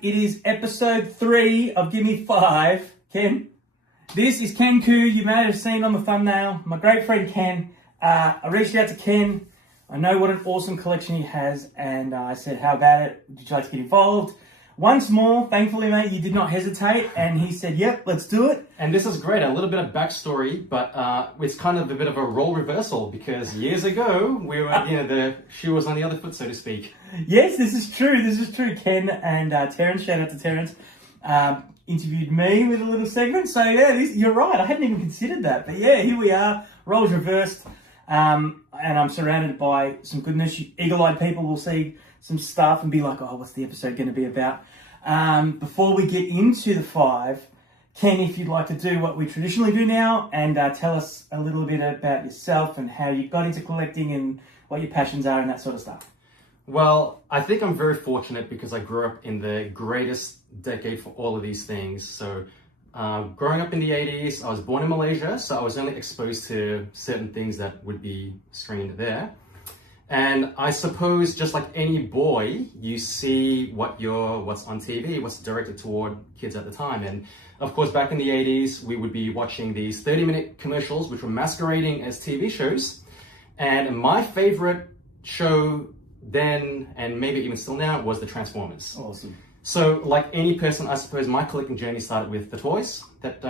It is episode 3 of Gimme Five. Ken, this is Ken Koo. You may have seen on the thumbnail. My great friend Ken. I reached out to Ken. I know what an awesome collection he has, and I said, how about it? Would you like to get involved? Once more, thankfully, mate, you did not hesitate, and he said, yep, let's do it. And this is great, a little bit of backstory, but it's kind of a bit of a role reversal, because years ago, we were, the shoe was on the other foot, so to speak. Yes, this is true. Ken and Terrence, shout out to Terrence, interviewed me with a little segment. So yeah, you're right, I hadn't even considered that. But yeah, here we are, roles reversed, and I'm surrounded by some goodness. Eagle-eyed people will see some stuff and be like, oh, what's the episode going to be about? Before we get into the 5, Ken, if you'd like to do what we traditionally do now and tell us a little bit about yourself and how you got into collecting and what your passions are and that sort of stuff. Well, I think I'm very fortunate because I grew up in the greatest decade for all of these things. So growing up in the 80s, I was born in Malaysia, so I was only exposed to certain things that would be screened there. And I suppose just like any boy, you see what's on TV, what's directed toward kids at the time. And of course, back in the 80s, we would be watching these 30-minute commercials, which were masquerading as TV shows. And my favorite show then, and maybe even still now, was the Transformers. Awesome. So like any person, I suppose my collecting journey started with the toys that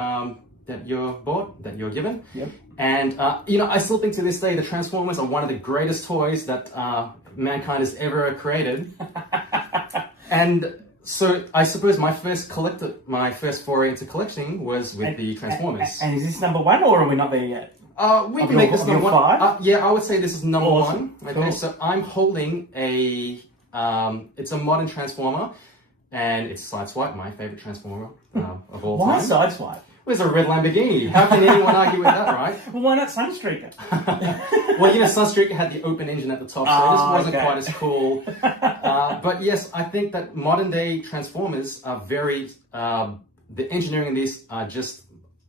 you're bought, that you're given. Yep. And, I still think to this day, the Transformers are one of the greatest toys that mankind has ever created. And so I suppose my first foray into collecting was with the Transformers. And is this number 1 or are we not there yet? We can make this number 1. 5? Yeah, I would say this is number awesome. 1. Okay, cool. So I'm holding it's a modern Transformer, and it's Sideswipe, my favorite Transformer of all time. Why Sideswipe? It's a red Lamborghini. How can anyone argue with that, right? Well, why not Sunstreaker? Well, Sunstreaker had the open engine at the top, so this wasn't quite as cool. But yes, I think that modern day Transformers are very, the engineering in these are just,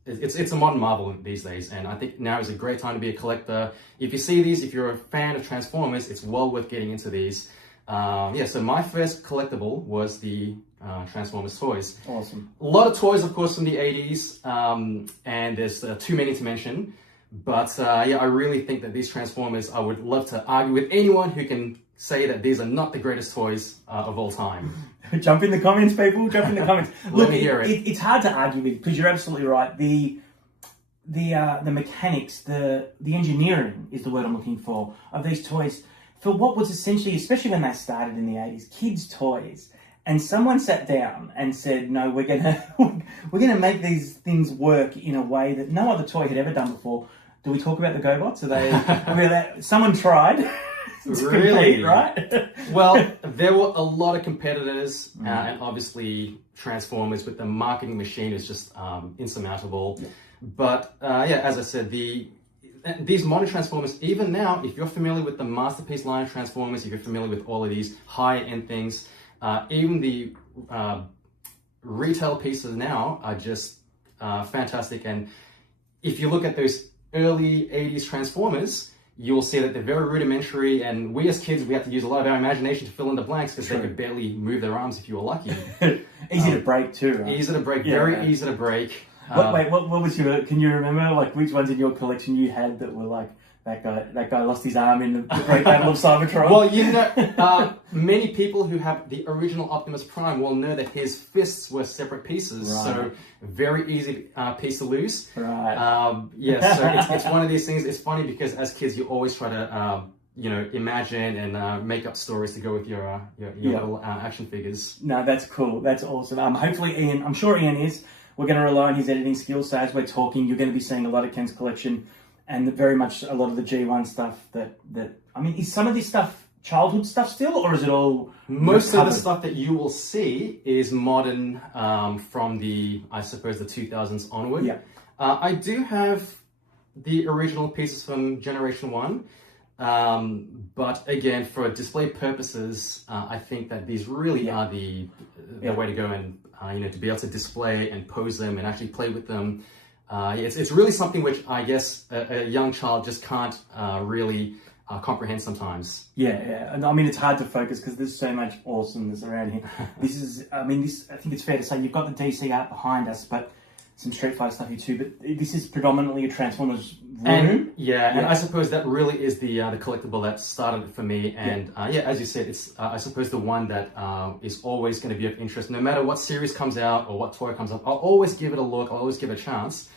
it's a modern marvel these days. And I think now is a great time to be a collector. If you see these, if you're a fan of Transformers, it's well worth getting into these. So my first collectible was the Transformers toys. Awesome. A lot of toys, of course, from the 80s, and there's too many to mention. But I really think that these Transformers, I would love to argue with anyone who can say that these are not the greatest toys of all time. Jump in the comments, people. Jump in the comments. Let me hear it. It's hard to argue with because you're absolutely right. The mechanics, the engineering is the word I'm looking for of these toys. For what was essentially, especially when they started in the 80s, kids' toys. And someone sat down and said, no, we're gonna make these things work in a way that no other toy had ever done before. Do we talk about the GoBots? Someone tried. Really? Compete, right? Well, there were a lot of competitors, and obviously Transformers with the marketing machine is just insurmountable. Yeah. But as I said, these modern Transformers, even now, if you're familiar with the Masterpiece line of Transformers, if you're familiar with all of these high-end things, even the retail pieces now are just fantastic. And if you look at those early 80s Transformers, you will see that they're very rudimentary, and we as kids, we had to use a lot of our imagination to fill in the blanks because they could barely move their arms if you were lucky. Easy to break too, right? Easy to break, very easy to break. What was can you remember, like, which ones in your collection you had that were like, that guy lost his arm in the Great Battle of Cybertron? Well, many people who have the original Optimus Prime will know that his fists were separate pieces, so very easy piece to lose. Right. So it's one of these things. It's funny because as kids, you always try to, imagine and make up stories to go with your little action figures. No, that's cool. That's awesome. Hopefully Ian, I'm sure Ian is. We're going to rely on his editing skills. So as we're talking, you're going to be seeing a lot of Ken's collection and very much a lot of the G1 stuff is some of this stuff childhood stuff still, or is it all Most of the stuff that you will see is modern from the 2000s onward. Yeah. I do have the original pieces from Generation 1, but again, for display purposes, I think that these really are the way to go, and to be able to display and pose them and actually play with them. It's really something which I guess a young child just can't really comprehend sometimes. Yeah. And I mean, it's hard to focus because there's so much awesomeness around here. I think it's fair to say you've got the DC art behind us, but some Street Fighter stuff here too. But this is predominantly a Transformers room. And I suppose that really is the collectible that started it for me. And as you said, it's I suppose the one that is always going to be of interest. No matter what series comes out or what toy comes up, I'll always give it a look. I'll always give it a chance.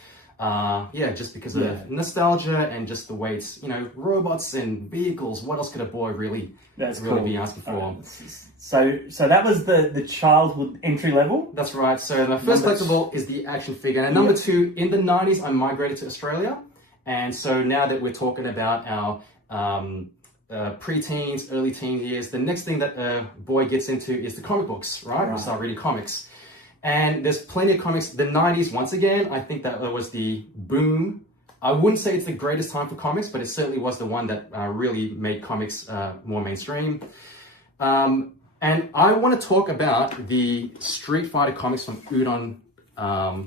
Just because of nostalgia and just the way it's, robots and vehicles. What else could a boy really be asking for? So that was the childhood entry level? That's right. So my first collectible is the action figure. And number two, in the 90s, I migrated to Australia. And so now that we're talking about our pre-teens, early teen years, the next thing that a boy gets into is the comic books, right? We start reading comics. And there's plenty of comics. The 90s, once again, I think that was the boom. I wouldn't say it's the greatest time for comics, but it certainly was the one that really made comics more mainstream. And I want to talk about the Street Fighter comics from Udon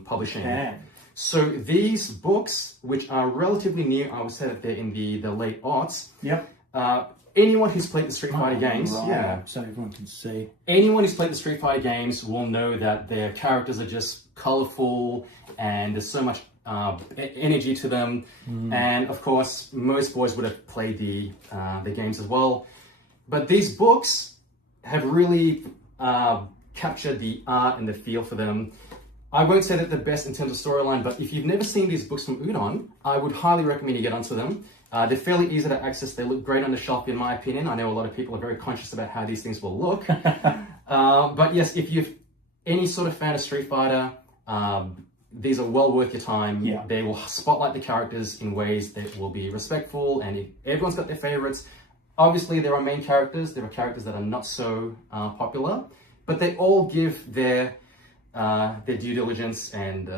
Publishing. Yeah. So these books, which are relatively new, I would say that they're in the late aughts. Yep. Anyone who's played the Street Fighter games, so everyone can see. Anyone who's played the Street Fighter games will know that their characters are just colorful and there's so much energy to them. And of course, most boys would have played the games as well. But these books have really captured the art and the feel for them. I won't say that they're best in terms of storyline, but if you've never seen these books from Udon, I would highly recommend you get onto them. They're fairly easy to access. They look great on the shelf, in my opinion. I know a lot of people are very conscious about how these things will look. But yes, if you're any sort of fan of Street Fighter, these are well worth your time. Yeah. They will spotlight the characters in ways that will be respectful, and everyone's got their favorites. Obviously, there are main characters. There are characters that are not so popular, but they all give their due diligence and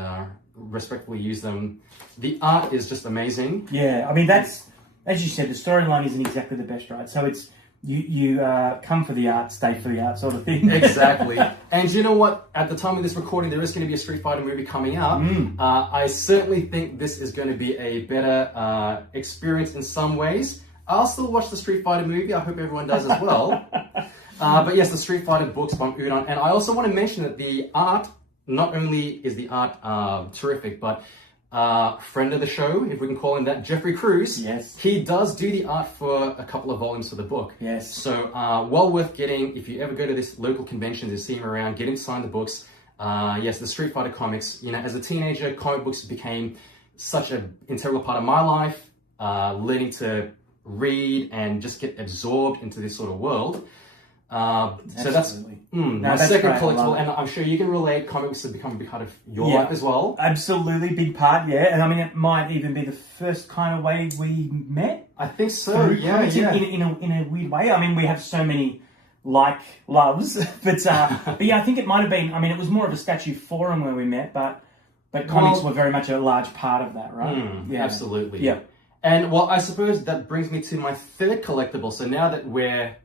respectfully use them. The art is just amazing. Yeah, I mean, that's, as you said, the storyline isn't exactly the best, right? So it's, you come for the art, stay for the art sort of thing. Exactly. And you know what? At the time of this recording, there is going to be a Street Fighter movie coming out. I certainly think this is going to be a better experience in some ways. I'll still watch the Street Fighter movie. I hope everyone does as well. But yes, the Street Fighter books from Udon. And I also want to mention that the art, not only is the art terrific, but friend of the show, if we can call him that, Jeffrey Cruz. Yes. He does do the art for a couple of volumes for the book. Yes. So well worth getting. If you ever go to this local conventions and see him around, get him to sign the books. Yes, the Street Fighter comics. As a teenager, comic books became such an integral part of my life, learning to read and just get absorbed into this sort of world. So that's my second collectible, and I'm sure you can relate. Comics have become a big part of your life as well. Absolutely, big part, yeah. And I mean, it might even be the first kind of way we met. I think so. Yeah. In a weird way. I mean, we have so many loves, but yeah, I think it might have been. I mean, it was more of a statue forum where we met, but comics were very much a large part of that, right? Absolutely. Yeah. And well, I suppose that brings me to my third collectible. So now that we're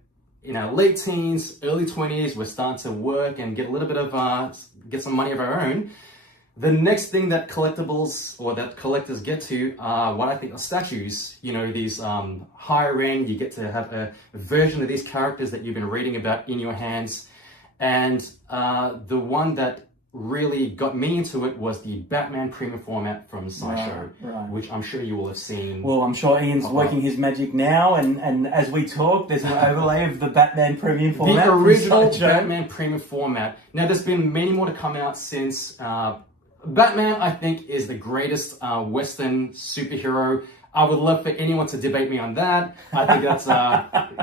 in our late teens, early 20s, we're starting to work and get a little bit of, get some money of our own. The next thing that collectibles or that collectors get to are what I think are statues. These higher end, you get to have a version of these characters that you've been reading about in your hands. And the one that really got me into it was the Batman premium format from Sideshow, which I'm sure you will have seen. Well, I'm sure Ian's working his magic now, and as we talk, there's an overlay of the Batman premium format. The original Batman premium format. Now, there's been many more to come out since. Batman, I think, is the greatest Western superhero. I would love for anyone to debate me on that. I think that's...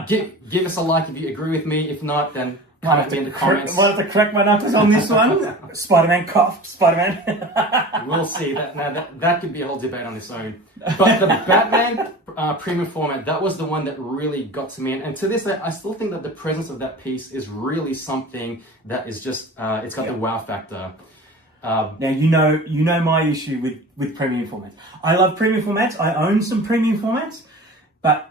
give us a like if you agree with me. If not, then... comment in the comments. Might have to crack my knuckles on this one. Spider-Man cough. Spider-Man. We'll see. That could be a whole debate on its own. But the Batman premium format, that was the one that really got to me. And to this day, I still think that the presence of that piece is really something that is just, it's got the wow factor. Now, you know my issue with premium formats. I love premium formats. I own some premium formats, but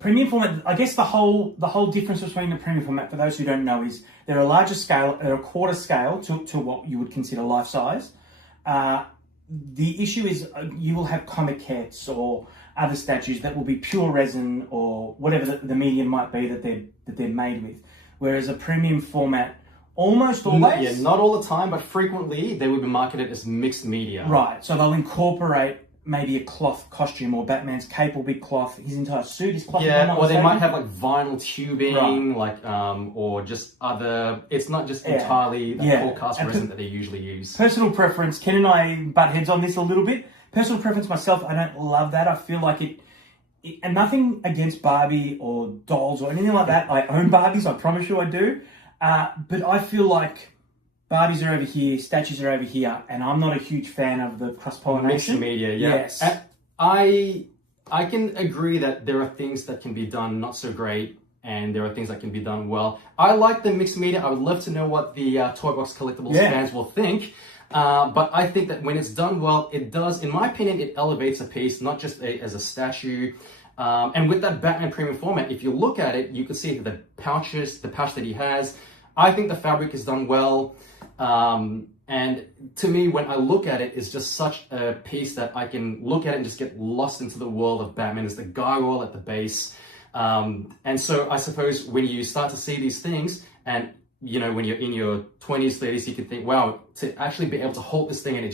premium format, I guess the whole difference between the premium format, for those who don't know, is they're a larger scale, they're a quarter scale to what you would consider life size. the issue is you will have comic kits or other statues that will be pure resin or whatever the medium might be that they're made with. Whereas a premium format, almost always, not all the time, but frequently they will be marketed as mixed media. Right. So they'll incorporate maybe a cloth costume, or Batman's cape will be cloth. His entire suit is cloth. Yeah, or they might have like vinyl tubing, or just other. It's not just entirely the full cast resin that they usually use. Personal preference. Ken and I butt heads on this a little bit. Personal preference myself. I don't love that. I feel like it. And nothing against Barbie or dolls or anything like that. I own Barbies. I promise you, I do. But I feel like Barbies are over here, statues are over here, and I'm not a huge fan of the cross-pollination. Mixed media, yeah. Yes. I can agree that there are things that can be done not so great, and there are things that can be done well. I like the mixed media. I would love to know what the Toy Box Collectibles fans will think. But I think that when it's done well, it does, in my opinion, it elevates a piece, not just as a statue. And with that Batman premium format, if you look at it, you can see the pouch that he has. I think the fabric is done well. And to me, when I look at it, it's just such a piece that I can look at it and just get lost into the world of Batman. There's the gargoyle at the base. And so I suppose when you start to see these things, and you know, when you're in your 20s, 30s, you can think, wow, to actually be able to hold this thing, and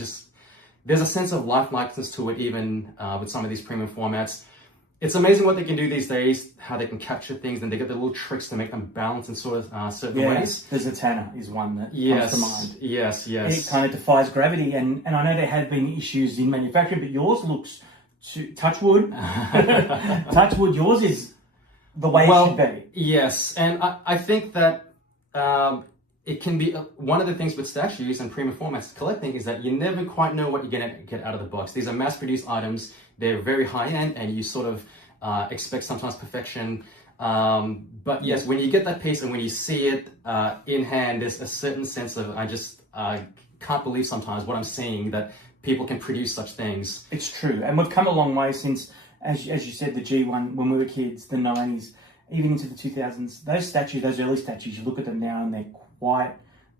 there's a sense of lifelikeness to it, even with some of these premium formats. It's amazing what they can do these days, how they can capture things, and they get the little tricks to make them balance in sort of certain ways. The Zatanna is one that comes to mind. Yes. It kind of defies gravity, and I know there have been issues in manufacturing, but yours looks, touch wood, yours is the way it should be. Yes, and I think that it can be one of the things with statues and premium formats collecting is that you never quite know what you're going to get out of the box. These are mass-produced items. They're very high-end, and you sort of expect sometimes perfection. But yes, when you get that piece and when you see it in hand, there's a certain sense of, I just can't believe sometimes what I'm seeing, that people can produce such things. It's true. And we've come a long way since, as you said, the G1, when we were kids, the 90s, even into the 2000s. Those early statues, you look at them now and they're quite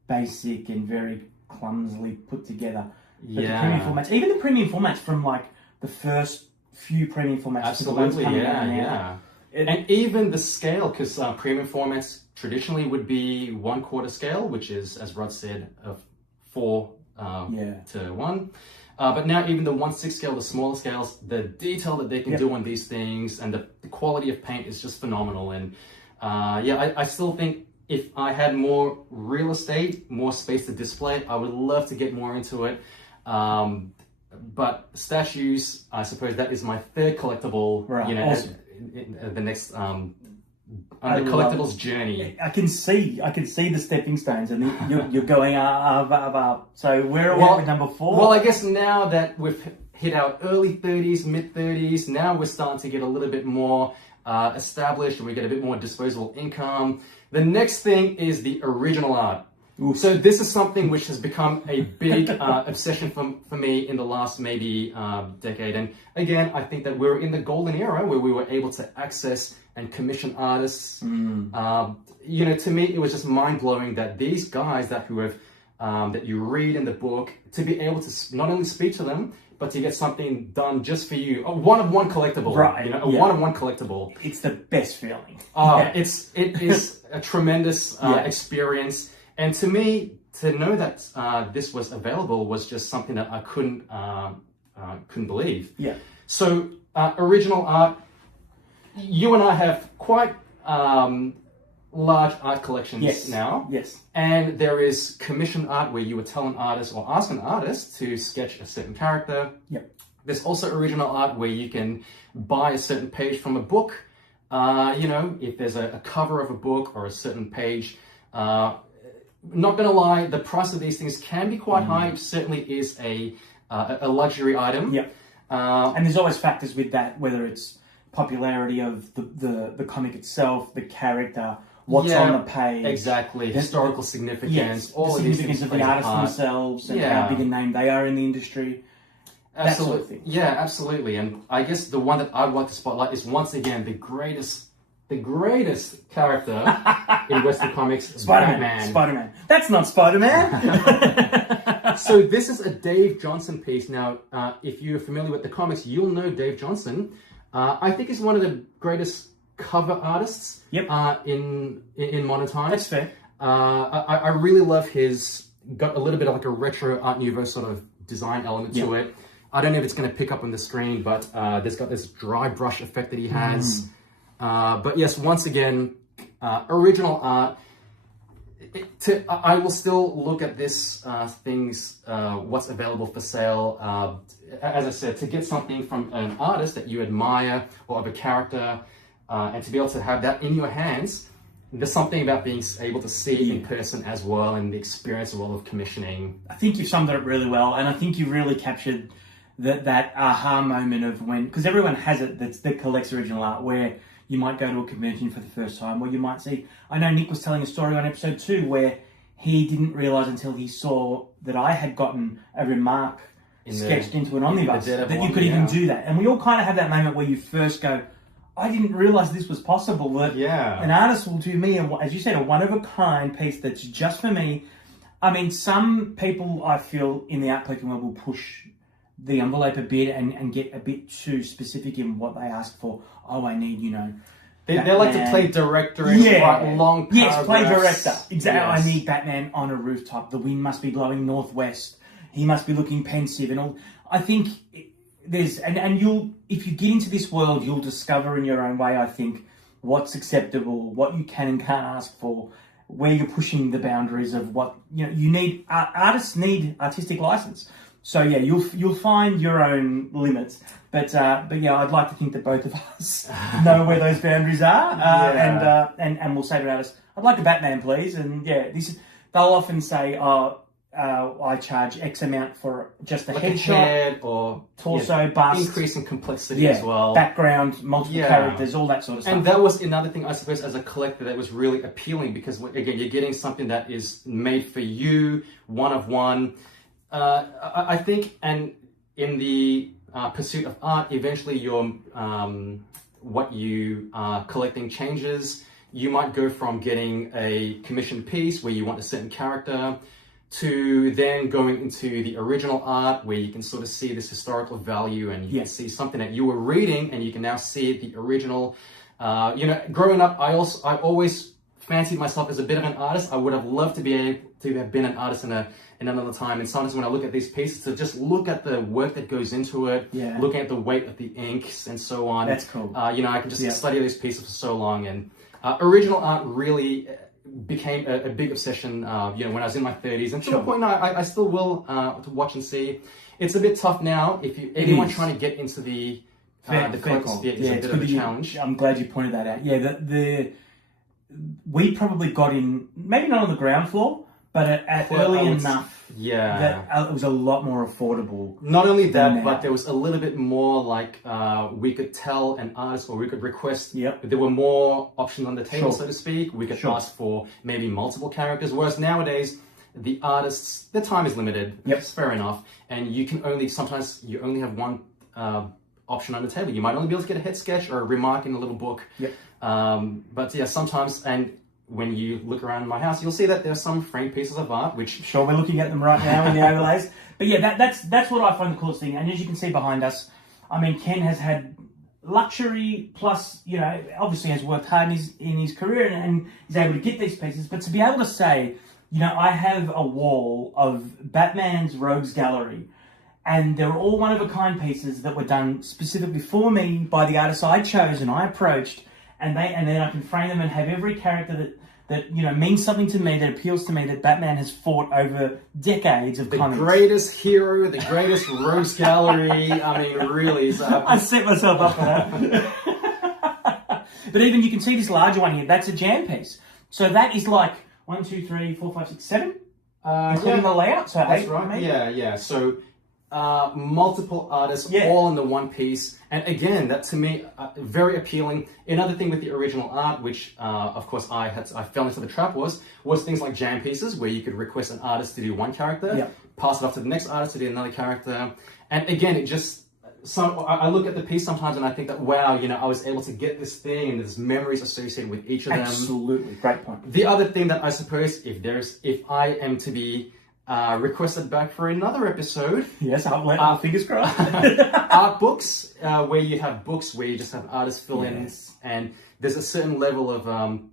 basic and very clumsily put together. But the premium formats, even the premium formats from like the first few premium formats. Absolutely, and even the scale, because premium formats traditionally would be 1/4 scale, which is, as Rod said, of 4 to 1. But now even the 1/6 scale, the smaller scales, the detail that they can do on these things and the quality of paint is just phenomenal. And I still think if I had more real estate, more space to display, I would love to get more into it. But statues, I suppose that is my third collectible, awesome. in the next on the collectibles journey. I can see the stepping stones, and you're going up. So where are we with number 4? Well, I guess now that we've hit our early 30s, mid 30s, now we're starting to get a little bit more established, and we get a bit more disposable income. The next thing is the original art. Ooh. So this is something which has become a big obsession for me in the last maybe decade. And again, I think that we're in the golden era where we were able to access and commission artists. To me, it was just mind-blowing that these guys that you read in the book, to be able to not only speak to them, but to get something done just for you, a one-of-one collectible, one-of-one collectible. It's the best feeling. It is a tremendous experience. And to me, to know that this was available was just something that I couldn't believe. Yeah. So original art, you and I have quite large art collections now. Yes. And there is commission art where you would tell an artist or ask an artist to sketch a certain character. Yep. There's also original art where you can buy a certain page from a book. If there's a cover of a book or a certain page. Not gonna lie, the price of these things can be quite high. It certainly is a luxury item. Yep. And there's always factors with that, whether it's popularity of the comic itself, the character, what's on the page. Exactly. Historical significance. All the significance of the artists themselves and how big a name they are in the industry. Absolutely. That sort of thing. Yeah, absolutely. And I guess the one that I'd like to spotlight is once again the greatest the greatest character in Western comics, Spider-Man. Spider-Man. That's not Spider-Man. So this is a Dave Johnson piece. Now, if you're familiar with the comics, you'll know Dave Johnson. I think he's one of the greatest cover artists in modern times. That's fair. I really love his, got a little bit of like a retro Art Nouveau sort of design element to it. I don't know if it's going to pick up on the screen, but there's got this dry brush effect that he has. But yes, once again, original art. I will still look at this what's available for sale. As I said, to get something from an artist that you admire or of a character, and to be able to have that in your hands, there's something about being able to see it in person as well, and the experience as well of commissioning. I think you summed it up really well, and I think you really captured that aha moment of when, because everyone has it that collects original art, where you might go to a convention for the first time, or you might see, I know Nick was telling a story on episode 2 where he didn't realise until he saw that I had gotten a remark sketched into an omnibus that you could even do that. And we all kind of have that moment where you first go, I didn't realise this was possible. That an artist will do me, as you said, a one-of-a-kind piece that's just for me. I mean, some people, I feel, in the art collecting world will push the envelope a bit and get a bit too specific in what they ask for. Oh, I need, They like to play director and write long paragraphs. Yes, play director. Exactly. Yes. I need Batman on a rooftop. The wind must be blowing northwest. He must be looking pensive and all. I think there's, and you'll, if you get into this world, you'll discover in your own way, I think, what's acceptable, what you can and can't ask for, where you're pushing the boundaries of what, you need. Artists need artistic license. So yeah, you'll find your own limits, but yeah, I'd like to think that both of us know where those boundaries are, and we'll say to artists, I'd like a Batman, please, and they'll often say, I charge X amount for just a headshot or torso, bust, increase in complexity as well, background, multiple characters, all that sort of stuff. And that was another thing, I suppose, as a collector, that was really appealing, because again, you're getting something that is made for you, one of one. I think, and in the pursuit of art, eventually your what you are collecting changes. You might go from getting a commissioned piece where you want a certain character to then going into the original art, where you can sort of see this historical value, and you can see something that you were reading and you can now see the original. Growing up, I always fancied myself as a bit of an artist. I would have loved to be able to have been an artist in another time. And sometimes when I look at these pieces, to just look at the work that goes into it, looking at the weight of the inks and so on. That's cool. I can just study these pieces for so long. And original art really became a big obsession, when I was in my 30s. And to the point now, I still will to watch and see. It's a bit tough now. If anyone trying to get into the collector's sphere, is a bit of a challenge. I'm glad you pointed that out. Yeah, we probably got in, maybe not on the ground floor, but at early enough that it was a lot more affordable. Not only that, but there was a little bit more like we could tell an artist, or we could request. There were more options on the table, so to speak. We could ask for maybe multiple characters. Whereas nowadays, the artists, their time is limited. It's fair enough, and sometimes you only have one option on the table. You might only be able to get a head sketch or a remark in a little book. But yeah, sometimes, and when you look around my house, you'll see that there's some framed pieces of art, which... Sure, we're looking at them right now in the overlays. But yeah, that's what I find the coolest thing. And as you can see behind us, I mean, Ken has had luxury, plus, obviously has worked hard in his career and is able to get these pieces. But to be able to say, I have a wall of Batman's Rogues Gallery, and they're all one-of-a-kind pieces that were done specifically for me by the artists I chose and I approached, and then I can frame them and have every character that means something to me, that appeals to me, that Batman has fought over decades of comics. The greatest hero, the greatest Rogues Gallery. I mean, really. So I set myself up for that. But even you can see this larger one here. That's a jam piece. So that is like 1, 2, 3, 4, 5, 6, 7. Including the layout. So that's 8, right. maybe? Yeah. So multiple artists all in the one piece, and again, that to me very appealing. Another thing with the original art, which of course I fell into the trap, was things like jam pieces, where you could request an artist to do one character, pass it off to the next artist to do another character, and again, it just I look at the piece sometimes and I think that, wow, I was able to get this thing and there's memories associated with each of them. Absolutely, great point. The other thing that I suppose, if I am to be requested back for another episode, yes, I'll let fingers crossed. art books, where you have books where you just have artists fill in, and there's a certain level of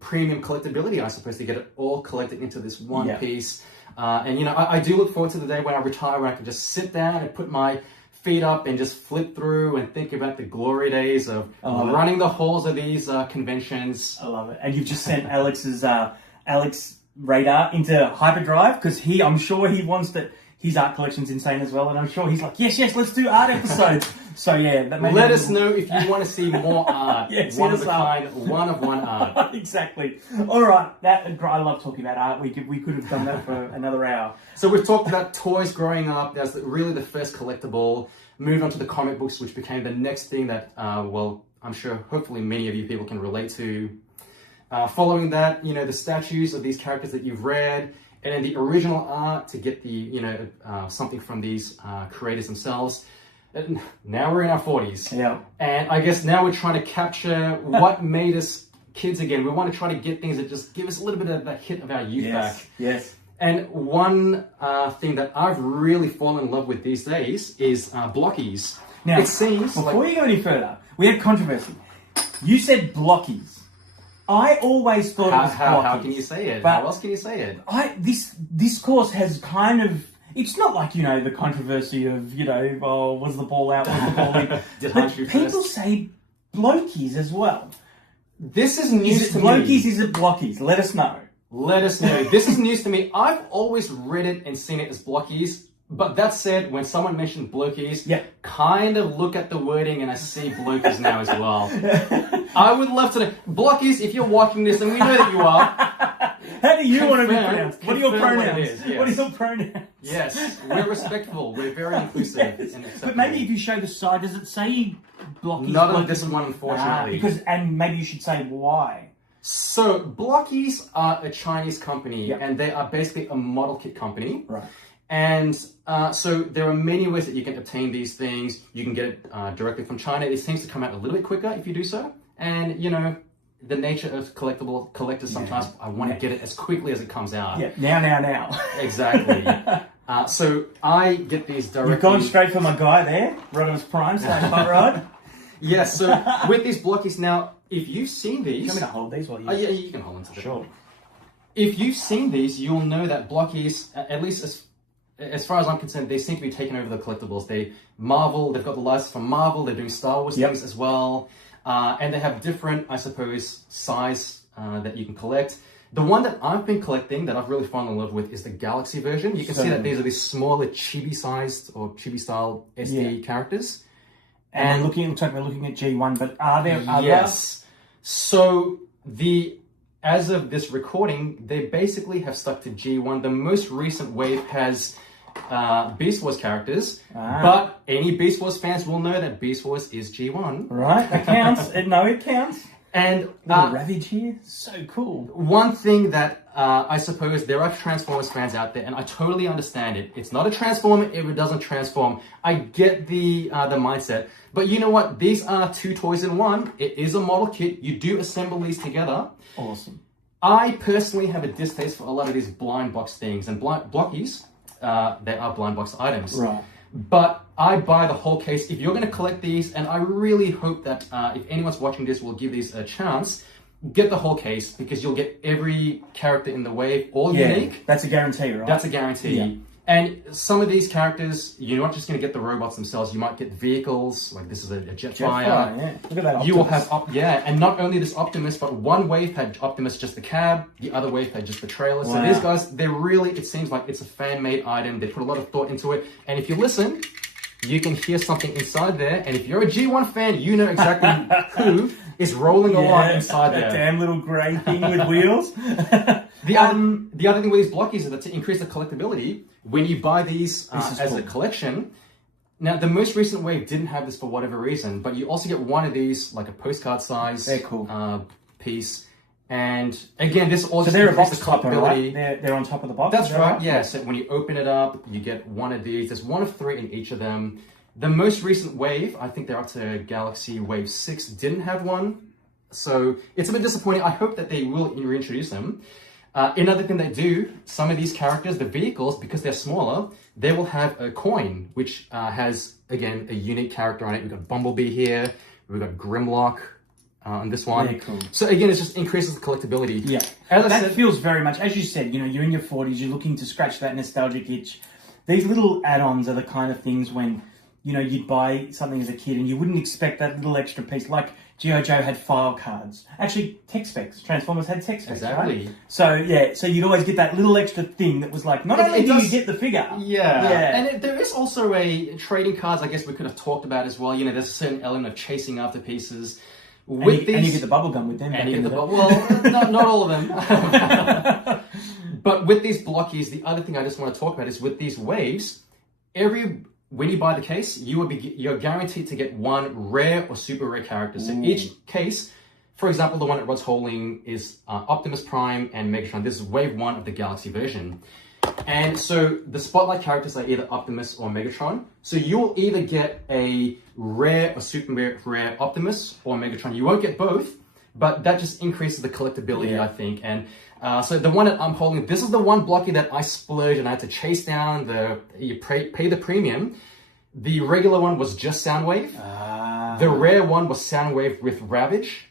premium collectability, I suppose, to get it all collected into this one piece. And I do look forward to the day when I retire, where I can just sit down and put my feet up and just flip through and think about the glory days of running the halls of these conventions. I love it. And you've just sent Alex Radar into hyperdrive, because I'm sure he wants that. His art collection's insane as well, and I'm sure he's like, yes, let's do art episodes. So yeah, let us know if you want to see more art. Yes, one of a kind, one of one art. Exactly. All right, I love talking about art. We could have done that for another hour. So we've talked about toys growing up. That's really the first collectible. Moved on to the comic books, which became the next thing that, I'm sure, hopefully, many of you people can relate to. Following that, the statues of these characters that you've read. And then the original art to get the, something from these creators themselves. And now we're in our 40s. Yeah. And I guess now we're trying to capture what made us kids again. We want to try to get things that just give us a little bit of that hit of our youth back. Yes. And one thing that I've really fallen in love with these days is blockies. Now, it seems before you go any further, we had controversy. You said blockies. I always thought it was blockies. How can you say it? How else can you say it? This discourse has kind of... It's not like, the controversy of, was the ball out, was the ball in. But people say blokies as well. This is news to me. Blokies, is it blockies? Let us know. Let us know. This is news to me. I've always read it and seen it as blockies. But that said, when someone mentioned blokies, kind of look at the wording and I see blokies now as well. I would love to know. Blockies, if you're watching this, and we know that you are. How do you want to be pronounced? What are your pronouns? Yes. What are your pronouns? Yes, we're respectful. We're very inclusive. Yes. But maybe if you show the side, does it say blockies? Not on this one, unfortunately. And maybe you should say why. So, blockies are a Chinese company, and they are basically a model kit company. Right. And so there are many ways that you can obtain these things. You can get it directly from China. It seems to come out a little bit quicker if you do so. And, the nature of collectors, sometimes I want to get it as quickly as it comes out. Yeah, now. Exactly. So I get these directly... You've gone straight for my guy there, Rodimus Prime / Hot Rod. Yes, so with these blockies now, if you've seen these... Do you want me to hold these while you... Oh, yeah, you can hold them. Sure. If you've seen these, you'll know that blockies, at least as far as I'm concerned, they seem to be taking over the collectibles. They've got the license from Marvel, they're doing Star Wars things as well. And they have different, I suppose, size that you can collect. The one that I've been collecting that I've really fallen in love with is the Galaxy version. You can see that these are these smaller chibi-sized or chibi-style SD characters. And we're looking at G1, but are there others? Yes. So as of this recording, they basically have stuck to G1. The most recent wave has Beast Wars characters, but any Beast Wars fans will know that Beast Wars is G1. Right, it counts. It counts. And Ravage here, so cool. One thing that I suppose there are Transformers fans out there, and I totally understand it. It's not a Transformer if it doesn't transform. I get the mindset, but you know what? These are two toys in one. It is a model kit. You do assemble these together. Awesome. I personally have a distaste for a lot of these blind box things, and blockies. They are blind box items. Right. But I buy the whole case. If you're going to collect these, and I really hope that if anyone's watching this will give these a chance, get the whole case, because you'll get every character in the wave, all unique. That's a guarantee, right? That's a guarantee. Yeah. And some of these characters, you're not just going to get the robots themselves. You might get vehicles, like this is a Jetfire. Yeah. Look at that Optimus. You will have, and not only this Optimus, but one wave had Optimus just the cab, the other wave had just the trailer. Wow. So these guys, it seems like it's a fan-made item. They put a lot of thought into it. And if you listen, you can hear something inside there. And if you're a G1 fan, you know exactly who is rolling along inside there. That damn little grey thing with wheels. The other thing with these blockies is that to increase the collectability, when you buy these as a collection, now the most recent wave didn't have this for whatever reason, but you also get one of these, like a postcard size piece. And again, this also they're a box the topper, collectability. Right? They're on top of the box. That's right. Yeah. So when you open it up, you get one of these. There's one of three in each of them. The most recent wave, I think they're up to Galaxy Wave 6, didn't have one. So it's a bit disappointing. I hope that they will reintroduce them. Another thing they do, some of these characters, the vehicles, because they're smaller, they will have a coin, which has, again, a unique character on it. We've got Bumblebee here. We've got Grimlock on this one. Yeah, cool. So again, it just increases the collectability. Yeah. That feels very much, as you said, you know, you're in your 40s, you're looking to scratch that nostalgic itch. These little add-ons are the kind of things when, you know, you'd buy something as a kid and you wouldn't expect that little extra piece. Like G.I. Joe had file cards. Actually, tech specs. Transformers had tech specs, exactly. Right? So, yeah, so you'd always get that little extra thing that was like, not only do you get the figure. Yeah. And there is also a trading cards, I guess we could have talked about as well. You know, there's a certain element of chasing after pieces. And you get the bubble gum with them. And you get the bubble. Well, not all of them. But with these blockies, the other thing I just want to talk about is with these waves, when you buy the case, you're guaranteed to get one rare or super rare character. So each case, for example, the one that Rod's holding is Optimus Prime and Megatron. This is wave 1 of the Galaxy version. And so the spotlight characters are either Optimus or Megatron. So you'll either get a rare or super rare Optimus or Megatron. You won't get both, but that just increases the collectability, I think. And so the one that I'm holding, this is the one blocky that I splurged and I had to chase down you pay the premium. The regular one was just Soundwave. The rare one was Soundwave with Ravage.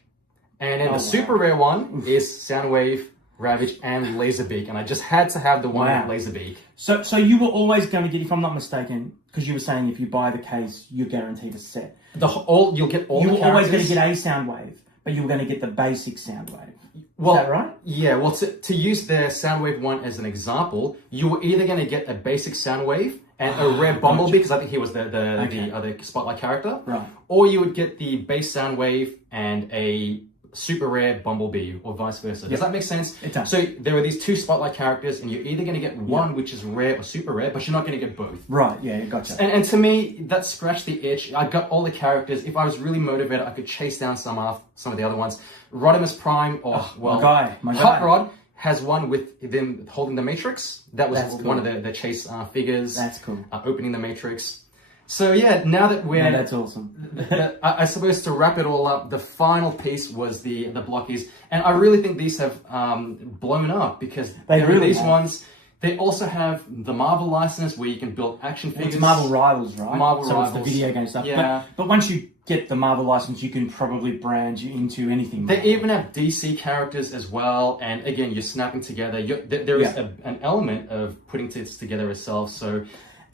And then the super rare one is Soundwave, Ravage, and Laserbeak. And I just had to have the one with Laserbeak. So you were always going to get, if I'm not mistaken, because you were saying if you buy the case, you're guaranteed a set. You'll get all the characters. You were always going to get a Soundwave, but you were going to get the basic Soundwave. Is that right? Yeah, well, to use the Soundwave one as an example, you were either going to get a basic Soundwave and a rare Bumblebee, because I think he was the other spotlight character. Right. Or you would get the base Soundwave and a super rare Bumblebee, or vice versa. Does that make sense? It does. So there are these two spotlight characters, and you're either going to get one which is rare or super rare, but you're not going to get both. Right, yeah, gotcha. And to me, that scratched the itch. I got all the characters. If I was really motivated, I could chase down some of the other ones. Rodimus Prime, my guy. Hot Rod has one with them holding the Matrix. That was one of the chase figures. That's cool. Opening the Matrix. So yeah, now that we're... that's awesome. I suppose to wrap it all up, the final piece was the blockies. And I really think these have blown up because these ones... They also have the Marvel license where you can build action figures. It's Marvel Rivals, right? Marvel Rivals. It's the video game stuff. Yeah. But once you get the Marvel license, you can probably brand you into anything. They even have DC characters as well. And again, you're snapping together. There is an element of putting this together itself.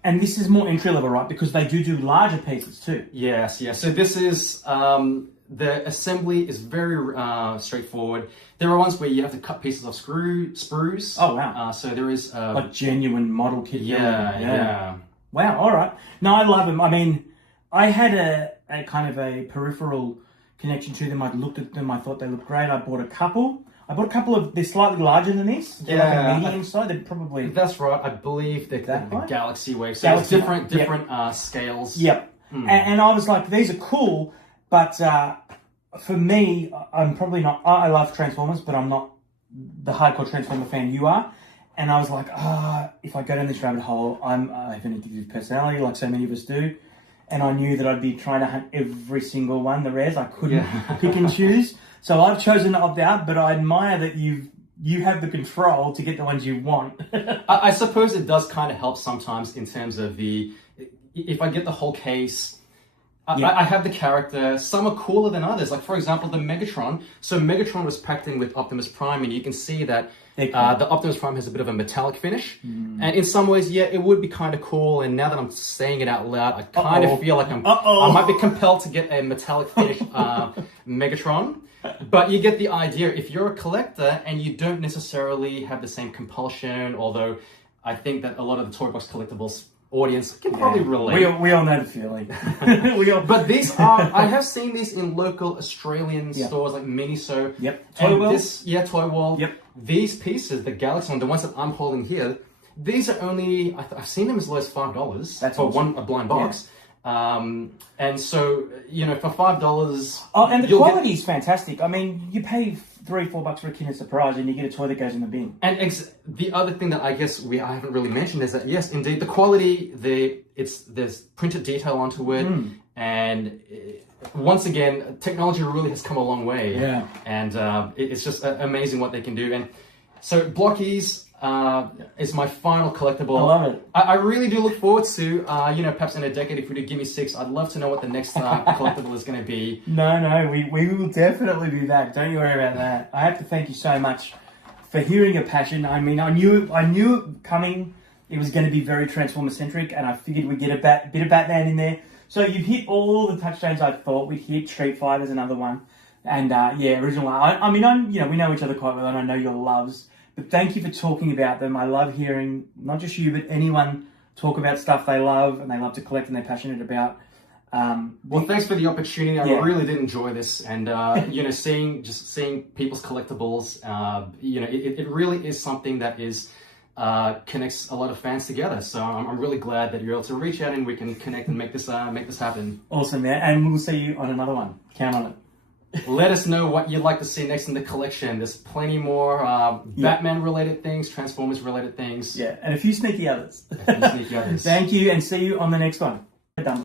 And this is more entry level, right? Because they do larger pieces too. Yes. So this is... the assembly is very straightforward. There are ones where you have to cut pieces of sprues. Oh, wow. So there is... like genuine model kit. Yeah. Wow, all right. No, I love them. I mean, I had a kind of a peripheral connection to them. I looked at them. I thought they looked great. I bought a couple. They're slightly larger than this. They're like a medium size. They're probably... That's right. I believe they're the Galaxy Wave. So it's different scales. Yep. And I was like, these are cool. But for me, I'm probably not... I love Transformers, but I'm not the hardcore Transformer fan you are. And I was like, if I go down this rabbit hole, I have an addictive personality, like so many of us do. And I knew that I'd be trying to hunt every single one, the rares. I couldn't pick and choose. So I've chosen to opt out, but I admire that you have the control to get the ones you want. I suppose it does kind of help sometimes in terms of if I get the whole case... I have the character. Some are cooler than others. Like, for example, the Megatron. So Megatron was packed in with Optimus Prime, and you can see that the Optimus Prime has a bit of a metallic finish. And in some ways, it would be kind of cool. And now that I'm saying it out loud, I kind of feel like I might be compelled to get a metallic finish Megatron. But you get the idea. If you're a collector and you don't necessarily have the same compulsion, although I think that a lot of the toy box collectibles audience can probably relate. We all know the feeling. But these are... I have seen these in local Australian stores like Miniso. Yep. Toy World. Toy World. Yep. These pieces, the Galaxy one, the ones that I'm holding here, these are only... I've seen them as low as $5. That's for awesome. a blind box. And so, for $5... and the quality is fantastic. I mean, you pay $3-4 for a Kinder Surprise and you get a toy that goes in the bin. And the other thing that I guess I haven't really mentioned is that, yes, indeed, the quality, there's printed detail onto it, and once again, technology really has come a long way. Yeah. And it's just amazing what they can do. And so Blockies is my final collectible. I love it. I really do look forward to, perhaps in a decade, if we do Gimme 6, I'd love to know what the next collectible is going to be. No, we will definitely be back. Don't you worry about that. I have to thank you so much for hearing your passion. I mean, I knew it coming. It was going to be very Transformer-centric, and I figured we'd get a bit of Batman in there. So you've hit all the touchstones I thought we'd hit. Street Fighter's another one. And original. I mean, we know each other quite well, and I know your loves. But thank you for talking about them. I love hearing, not just you, but anyone talk about stuff they love and they love to collect and they're passionate about. Well, thanks for the opportunity. I really did enjoy this, and seeing people's collectibles. It really is something that connects a lot of fans together. So I'm really glad that you're able to reach out and we can connect and make this happen. Awesome, man. And we'll see you on another one. Count on it. Let us know what you'd like to see next in the collection. There's plenty more Batman-related things, Transformers-related things. Yeah, and a few sneaky others. Thank you, and see you on the next one. Done.